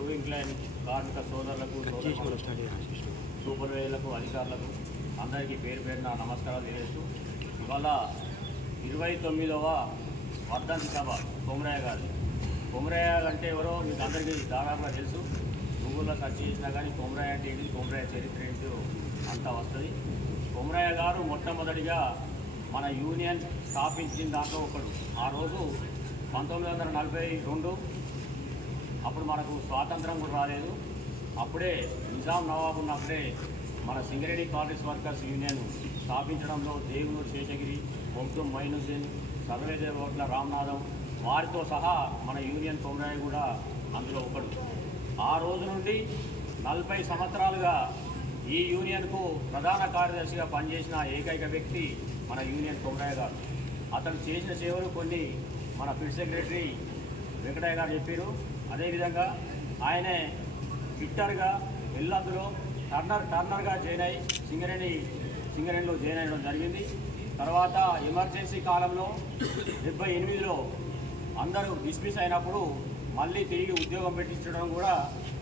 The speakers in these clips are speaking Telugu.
టూ ఇంక్లైన్ కార్మిక సోదరులకు సూపర్వైజర్లకు అధికారులకు అందరికీ పేరు పేరున నమస్కారాలు తెలియజేస్తూ ఇవాళ ఇరవై తొమ్మిదవ వర్ధంతి సభ కొమరయ్య గారి కొమరయ్య అంటే ఎవరో మీకు అందరికీ దాదాపుగా తెలుసు. గూగుల్లో సెర్చ్ చేసినా కానీ కొమరయ్య అంటే ఏంటి? కొమరయ్య చరిత్ర ఏంటో అంతా వస్తుంది. కొమరయ్య గారు మొట్టమొదటిగా మన యూనియన్ స్థాపించిన దాంట్లో ఒకడు. ఆ రోజు పంతొమ్మిది వందల నలభై రెండు అప్పుడు మనకు స్వాతంత్రం కూడా రాలేదు. అప్పుడే నిజాం నవాబ్ ఉన్నప్పుడే మన సింగరేణి కాలేజ్ వర్కర్స్ యూనియన్ స్థాపించడంలో దేవుడు శేషగిరి మొగ్గు మైనుద్దీన్ సర్వేదేవ్ రోడ్ల రామనాథం వారితో సహా మన యూనియన్ కొమరాయి కూడా అందులో ఒకడు. ఆ రోజు నుండి నలభై సంవత్సరాలుగా ఈ యూనియన్కు ప్రధాన కార్యదర్శిగా పనిచేసిన ఏకైక వ్యక్తి మన యూనియన్ కొమరాయ గారు. అతను చేసిన సేవలు కొన్ని మన ఫిడ్ సెక్రటరీ వెంకటయ్య గారు చెప్పారు. అదేవిధంగా ఆయనే ట్విట్టర్గా ఎల్లందులో టర్నర్ టర్నర్గా జాయిన్ అయ్యి సింగరేణి సింగరేణిలో జాయిన్ అయ్యడం జరిగింది. తర్వాత ఎమర్జెన్సీ కాలంలో డెబ్బై ఎనిమిదిలో అందరూ డిస్మిస్ అయినప్పుడు మళ్ళీ తిరిగి ఉద్యోగం పెట్టించడం కూడా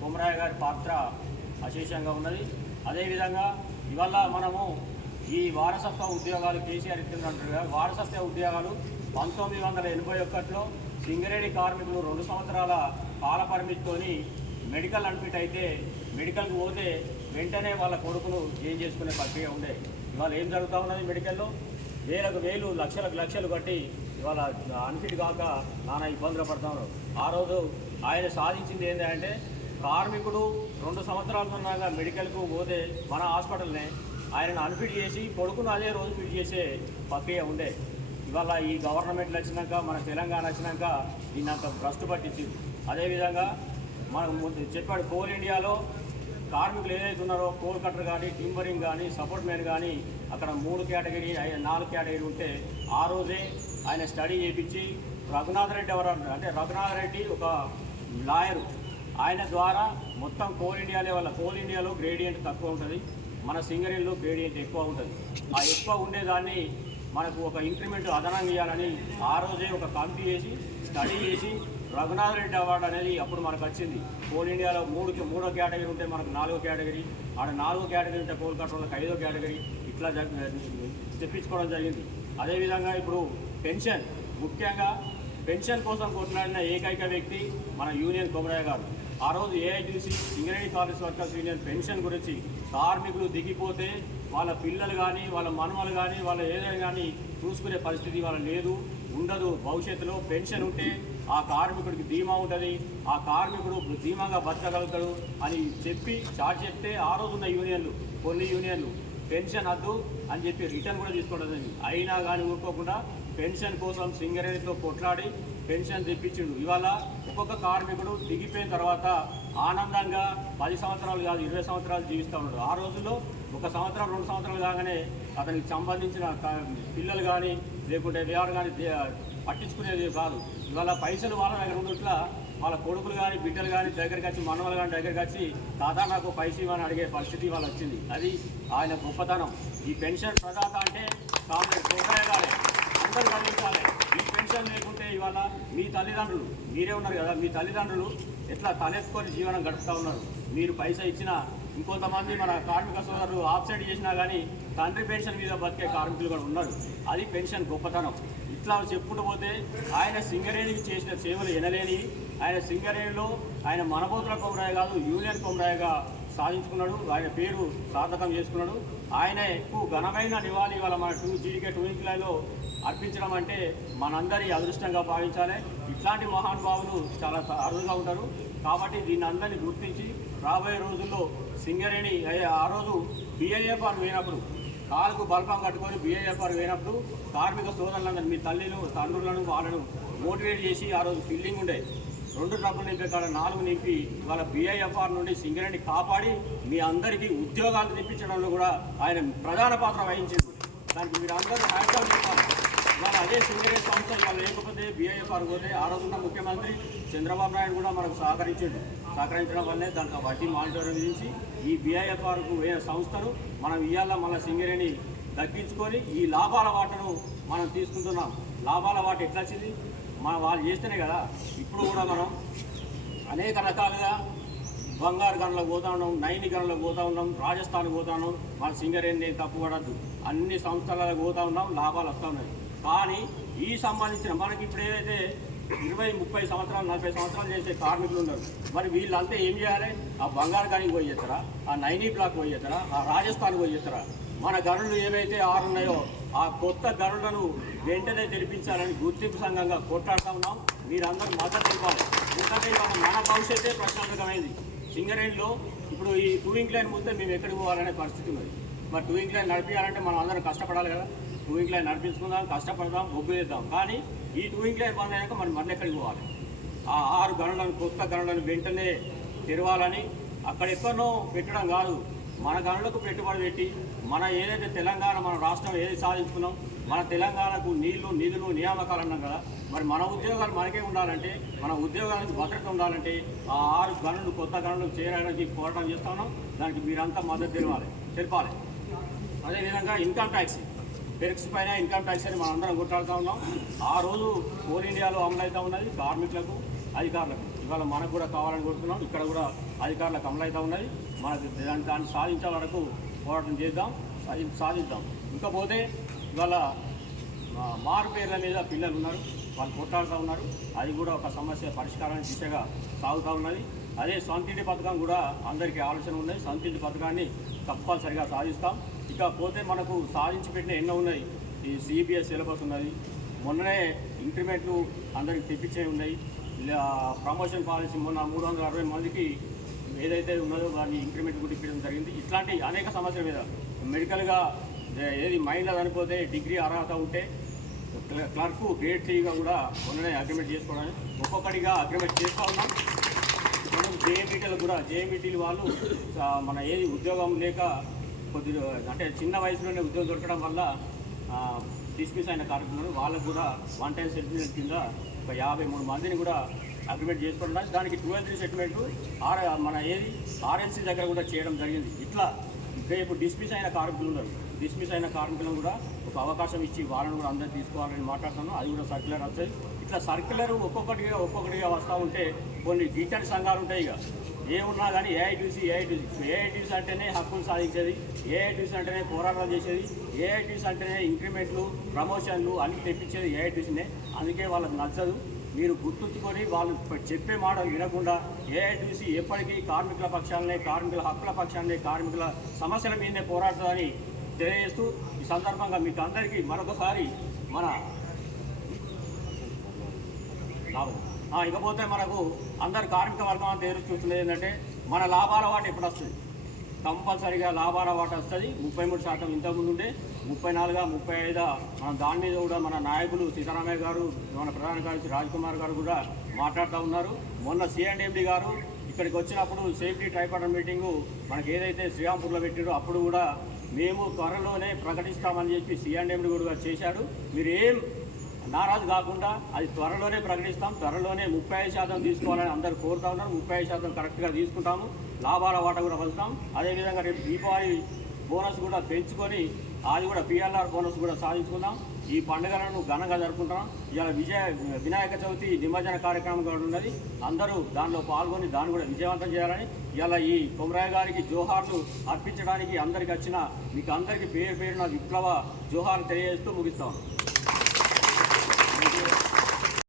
కొమరాయ గారి పాత్ర అశేషంగా ఉన్నది. అదేవిధంగా ఇవాళ మనము ఈ వారసత్వ ఉద్యోగాలు కేసీఆర్ ఇస్తున్నట్టుగా వారసత్వ ఉద్యోగాలు పంతొమ్మిది వందల ఎనభై ఒకటిలో సింగరేణి కార్మికులు రెండు సంవత్సరాల పాల పరిమితితోని మెడికల్ అడ్మిట్ అయితే మెడికల్కి పోతే వెంటనే వాళ్ళ కొడుకును ఏం చేసుకునే ప్రక్రియ ఉండే. ఇవాళ ఏం జరుగుతూ ఉన్నది మెడికల్లో? వేలకు వేలు లక్షలకు లక్షలు కట్టి ఇవాళ అన్ఫిట్ కాక నానా ఇబ్బందులు పడుతున్నారు. ఆ రోజు ఆయన సాధించింది ఏంటంటే కార్మికుడు రెండు సంవత్సరాలు ఉన్నాక మెడికల్కు పోతే మన హాస్పిటల్నే ఆయనను అన్ఫిట్ చేసి కొడుకును అదే రోజు ఫిట్ చేసే ప్రక్రియ ఉండే. ఇవాళ ఈ గవర్నమెంట్లు వచ్చినాక మన తెలంగాణ వచ్చినాక దీన్ని అంత భ్రష్టు పట్టించింది. అదేవిధంగా మనకు ముందు చెప్పాడు కోల్ ఇండియాలో కార్మికులు ఏదైతే ఉన్నారో కోల్ కట్టర్ కానీ టింబరింగ్ కానీ సపోర్ట్ మ్యాన్ కానీ అక్కడ మూడు కేటగిరీ నాలుగు కేటగిరీ ఉంటే ఆ రోజే ఆయన స్టడీ చేయించి రఘునాథ్ రెడ్డి ఎవరు అంటే రఘునాథ్ రెడ్డి ఒక లాయరు ఆయన ద్వారా మొత్తం కోల్ ఇండియా లెవెల్ కోల్ ఇండియాలో గ్రేడియంట్ తక్కువ ఉంటుంది. మన సింగరేణిలో గ్రేడియంట్ ఎక్కువ ఉంటుంది. ఆ ఎక్కువ ఉండేదాన్ని మనకు ఒక ఇంక్రిమెంట్ అదనంగా ఇవ్వాలని ఆ రోజే ఒక కమిటీ చేసి స్టడీ చేసి రఘునాథ్ రెడ్డి అవార్డు అనేది అప్పుడు మనకు వచ్చింది. కోల్ ఇండియాలో మూడు మూడో కేటగిరీ ఉంటే మనకు నాలుగో కేటగిరీ ఆడ నాలుగో కేటగిరీ ఉంటే కోల్ కట్రోళ్ళకి ఐదో కేటగిరీ ఇట్లా తెప్పించుకోవడం జరిగింది. అదేవిధంగా ఇప్పుడు పెన్షన్ ముఖ్యంగా పెన్షన్ కోసం కొట్లాడిన ఏకైక వ్యక్తి మన యూనియన్ కొమరయ్య గారు. ఆ రోజు AITC Singareni college workers union pension గురించి కార్మికులు దిగిపోతే వాళ్ళ పిల్లలు కానీ వాళ్ళ మనమలు కానీ వాళ్ళ ఏదైనా కానీ చూసుకునే పరిస్థితి వాళ్ళ లేదు ఉండదు. భవిష్యత్తులో పెన్షన్ ఉంటే ఆ కార్మికుడికి ధీమా ఉంటుంది ఆ కార్మికుడు ధీమాగా బతకగలుగుతాడు అని చెప్పి చాటి చెప్తే ఆ రోజు ఉన్న యూనియన్లు కొన్ని యూనియన్లు పెన్షన్ వద్దు అని చెప్పి రిటర్న్ కూడా తీసుకోవడం అయినా కానీ ఊరుకోకుండా పెన్షన్ కోసం సింగరేణితో కొట్లాడి పెన్షన్ తెప్పించిండు. ఇవాళ ఒక్కొక్క కార్మికుడు దిగిపోయిన తర్వాత ఆనందంగా పది సంవత్సరాలు కాదు ఇరవై సంవత్సరాలు జీవిస్తూ ఉన్నాడు. ఆ రోజుల్లో ఒక సంవత్సరం రెండు సంవత్సరాలు కాగానే అతనికి సంబంధించిన పిల్లలు కానీ లేకుంటే ఎవరు కానీ పట్టించుకునేది కాదు. ఇవాళ పైసలు వాళ్ళ దగ్గర ఉన్నట్ల వాళ్ళ కొడుకులు కానీ బిడ్డలు కానీ దగ్గరికి వచ్చి మనవలు కానీ దగ్గరికి వచ్చి తాత నాకు పైసలు ఇవ్వని అడిగే పరిస్థితి వాళ్ళు వచ్చింది. అది ఆయన గొప్పతనం. ఈ పెన్షన్ ప్రదాత అంటే కాంగ్రెస్ అందరూ గమనించాలి. ఈ లేకుంటే ఇవాళ మీ తల్లిదండ్రులు మీరే ఉన్నారు కదా మీ తల్లిదండ్రులు ఎట్లా తలెత్తుకొని జీవనం గడుపుతూ ఉన్నారు? మీరు పైసా ఇచ్చినా ఇంకొంతమంది మన కార్మిక సోదరులు ఆబ్సైడ్ చేసినా కానీ తండ్రి పెన్షన్ మీద బతికే కార్మికులు కూడా ఉన్నారు. అది పెన్షన్ గొప్పతనం. ఇట్లా చెప్పుకుంటూ పోతే ఆయన సింగరేణికి చేసిన సేవలు ఎనలేని ఆయన సింగరేణిలో ఆయన మనబోతుల కొమరాయ కాదు యూనియన్ కొమరాయగా సాధించుకున్నాడు. ఆయన పేరు సార్థకం చేసుకున్నాడు. ఆయన ఎక్కువ ఘనమైన నివాళి ఇవాళ మన టూ జీడికే టూ ఇంక్లైలో అర్పించడం అంటే మనందరి అదృష్టంగా భావించాలి. ఇట్లాంటి మహానుభావులు చాలా అరుదుగా ఉంటారు. కాబట్టి దీన్ని అందరినీ గుర్తించి రాబోయే రోజుల్లో సింగరేణి అయ్యే ఆ రోజు బిఐఎఫ్ఆర్ పోయినప్పుడు కాలుకు బల్పం కట్టుకొని బిఐఎఫ్ఆర్ పోయినప్పుడు కార్మిక సోదరులందరూ మీ తల్లిను తండ్రులను వాళ్ళను మోటివేట్ చేసి ఆ రోజు ఫీల్డింగ్ ఉండే. రెండు డబ్బులు నింపే కాడ నాలుగు నింపి ఇవాళ బిఐఎఫ్ఆర్ నుండి సింగరేణి కాపాడి మీ అందరికీ ఉద్యోగాలు తెప్పించడంలో కూడా ఆయన ప్రధాన పాత్ర వహించింది దానికి మీరు అందరూ హ్యాట్సాప్ చెప్పాలి. మరి అదే సింగరేజ్ సంస్థ ఇవాళ లేకపోతే బిఐఎఫ్ఆర్ పోతే ఆ రోజున ముఖ్యమంత్రి చంద్రబాబు నాయుడు కూడా మనకు సహకరించాడు. సహకరించడం వల్లే దానికి వడ్డీ మానిటర్ విధించి ఈ బిఐఎఫ్ఆర్కు వేరే సంస్థను మనం ఇవాళ మన సింగరేణి దక్కించుకొని ఈ లాభాల వాటను మనం తీసుకుంటున్నాం. లాభాల వాట ఎట్లా వచ్చింది మన వాళ్ళు చేస్తేనే కదా. ఇప్పుడు కూడా మనం అనేక రకాలుగా బంగారు గనులకు పోతా ఉన్నాం నైని గనులకు పోతా ఉన్నాం రాజస్థాన్కి పోతా ఉన్నాం. మన సింగరేణి తప్పుపడద్దు. అన్ని సంస్థలకు పోతా ఉన్నాం లాభాలు వస్తూ ఉన్నాయి. కానీ ఈ సంబంధించిన మనకి ఇప్పుడు ఏదైతే ఇరవై ముప్పై సంవత్సరాలు నలభై సంవత్సరాలు చేసే కార్మికులు ఉన్నారు. మరి వీళ్ళంతా ఏం చేయాలి? ఆ బంగారు గనికి పోయి చేస్తారా? ఆ నైనీ బ్లాక్ పోయి చేస్తారా? ఆ రాజస్థాన్ పోయి చేస్తారా? మన గనులు ఏవైతే ఆరున్నాయో ఆ కొత్త గనులను వెంటనే తెరిపించాలని గుర్తింపు సంఘంగా కొట్లాడుతూ ఉన్నాం. మీరందరూ మద్దతు ఇవ్వాలి ఎందుకంటే మన భవిష్యత్తే ప్రశాంతకమైంది సింగరేణిలో ఇప్పుడు ఈ టూ ఇంక్లైన్ ముందే మేము ఎక్కడికి పోవాలనే పరిస్థితి ఉన్నది. మరి టూ ఇంక్లైన్ నడిపించాలంటే మనం అందరం కష్టపడాలి కదా? టూ లైన్ నడిపించుకుందాం కష్టపడదాం బొగ్గు చేద్దాం. కానీ ఈ టూ ఇంక్లైన్ బంద్ అయ్యాక మనం మళ్ళీ ఎక్కడికి పోవాలి? ఆ ఆరు గనులను కొత్త గనులను వెంటనే తెరవాలని అక్కడ ఎక్కడనో పెట్టడం కాదు. మన గనులకు పెట్టుబడి పెట్టి మన ఏదైతే తెలంగాణ మన రాష్ట్రం ఏది సాధించుకున్నాం మన తెలంగాణకు నీళ్ళు నిధులు నియామకాలు అన్నాం కదా మరి మన ఉద్యోగాలు మనకే ఉండాలంటే మన ఉద్యోగాలకు భద్రత ఉండాలంటే ఆ ఆరు గనులు కొత్త గనులు చేరడానికి పోరాటం చేస్తాను దానికి మీరంతా మద్దతు తెలవాలి. తెలిపాలి. అదేవిధంగా ఇన్కమ్ ట్యాక్స్. పెరిక్స్ పైన ఇన్కమ్ ట్యాక్స్ అని మనం అందరం కొట్టాడుతూ ఉన్నాం. ఆ రోజు కోల్ ఇండియాలో అమలవుతూ ఉన్నది కార్మికులకు అధికారులకు. ఇవాళ మనకు కూడా కావాలని కోరుతున్నాం. ఇక్కడ కూడా అధికారులకు అమలవుతూ ఉన్నది. మనకు దాన్ని దాన్ని సాధించే వరకు పోరాటం చేద్దాం సాధి- సాధిద్దాం. ఇంకపోతే ఇవాళ మారు పేర్ల మీద పిల్లలు ఉన్నారు. వాళ్ళు కొట్టాడుతూ ఉన్నారు. అది కూడా ఒక సమస్య పరిష్కారాన్ని దిశగా సాగుతూ ఉన్నది. అదే సొంతింటి పథకం కూడా అందరికీ ఆలోచన ఉన్నది. సొంతింటి పథకాన్ని తప్పనిసరిగా సాధిస్తాం. ఇక పోతే మనకు సాధించి పెట్టిన ఎన్నో ఉన్నాయి. ఈ సిబిఎస్ సిలబస్ ఉన్నది. మొన్ననే ఇంక్రిమెంట్లు అందరికి తెప్పించే ఉన్నాయి. ప్రమోషన్ పాలసీ మొన్న మూడు వందల అరవై మందికి ఏదైతే ఉన్నదో దాన్ని ఇంక్రిమెంట్ కూడా ఇప్పించడం జరిగింది. ఇట్లాంటి అనేక సమస్యల మీద మెడికల్గా ఏది మైండ్లో చనిపోతే డిగ్రీ అర్హత ఉంటే క్లర్క్ గ్రేడ్ త్రీగా కూడా మొన్ననే అగ్రిమెంట్ చేసుకోవడానికి ఒక్కొక్కటిగా అగ్రిమెంట్ చేస్తూ ఉన్నాం. మనం జేఎంఈటీలు కూడా జేఎంఈటీలు వాళ్ళు మన ఏది ఉద్యోగం లేక కొద్ది అంటే చిన్న వయసులోనే ఉద్యోగం దొరకడం వల్ల డిస్మిస్ అయిన కార్మికులు వాళ్ళకు కూడా వన్ టైం సెటిల్మెంట్ కింద ఒక యాభై మూడు మందిని కూడా అగ్రిమెంట్ చేసుకోవడం దానికి ట్వెల్వ్ త్రీ సెటిల్మెంట్ ఆర్ మన ఏది ఆర్ఎన్సీ దగ్గర కూడా చేయడం జరిగింది. ఇట్లా రేపు డిస్మిస్ అయిన కార్మికులు ఉన్నారు. డిస్మిస్ అయిన కార్మికులను కూడా ఒక అవకాశం ఇచ్చి వాళ్ళని కూడా అందరూ తీసుకోవాలని మాట్లాడుతున్నాను. అది కూడా సర్క్యులర్ వస్తాయి ఇట్లా సర్క్యులర్ ఒక్కొక్కటిగా ఒక్కొక్కటిగా వస్తూ ఉంటే కొన్ని డీటెయిల్ సంఘాలు ఉంటాయి ఇక. ఏమున్నా కానీ ఏఐటీసీ ఏఐటీసీ ఏఐటీసీ అంటేనే హక్కులు సాధించేది. ఏఐటీసీ అంటేనే పోరాటాలు చేసేది. ఏఐటీసీ అంటేనే ఇంక్రిమెంట్లు ప్రమోషన్లు అన్ని తెప్పించేది ఏఐటీసీనే అందుకే వాళ్ళకి నచ్చదు. మీరు గుర్తుంచుకొని వాళ్ళు చెప్పే మాటలు వినకుండా ఏఐటీసీ ఎప్పటికీ కార్మికుల పక్షాలనే కార్మికుల హక్కుల పక్షాలనే కార్మికుల సమస్యల మీదనే పోరాడుతుందని తెలియజేస్తూ ఈ సందర్భంగా మీకు అందరికీ మరొకసారి మన లాభం ఇకపోతే మనకు అందరు కార్మిక వర్గం అంతా ఎదురు చూస్తున్నది ఏంటంటే మన లాభాల వాట ఎప్పుడు వస్తుంది? కంపల్సరిగా లాభాల వాట వస్తుంది. ముప్పై మూడు శాతం ఇంతకుముందు ఉండే ముప్పై నాలుగా ముప్పై ఐదా మన దాని మీద కూడా మన నాయకులు సీతారామయ్య గారు మన ప్రధాన కార్యదర్శి రాజ్ కుమార్ గారు కూడా మాట్లాడుతూ ఉన్నారు. మొన్న సిఎండిఎండి గారు ఇక్కడికి వచ్చినప్పుడు సేఫ్టీ ట్రైపాటర్ మీటింగు మనకి ఏదైతే శ్రీరాంపూర్లో పెట్టారో అప్పుడు కూడా మేము త్వరలోనే ప్రకటిస్తామని చెప్పి సిఎండిఎండి కూడా చేశాడు. మీరు ఏం నారాజు కాకుండా అది త్వరలోనే ప్రకటిస్తాం త్వరలోనే ముప్పై ఐదు శాతం తీసుకోవాలని అందరూ కోరుతా ఉన్నారు. ముప్పై ఐదు శాతం కరెక్ట్గా తీసుకుంటాము. లాభాల వాటా కూడా పొందుతాం అదేవిధంగా రేపు దీపావళి బోనస్ కూడా పెంచుకొని అది కూడా పిఎల్ఆర్ బోనస్ కూడా సాధించుకుందాం. ఈ పండుగలను ఘనంగా జరుపుకుంటాం ఇవాళ విజయ వినాయక చవితి నిమజ్జన కార్యక్రమం కూడా ఉన్నది. అందరూ దానిలో పాల్గొని దాన్ని కూడా విజయవంతం చేయాలని ఇవాళ ఈ కొమరాయ గారికి జోహార్లు అర్పించడానికి అందరికి వచ్చిన మీకు అందరికీ పేరు పేరున విప్లవ జోహార్లు తెలియజేస్తూ ముగిస్తాం. Thank you.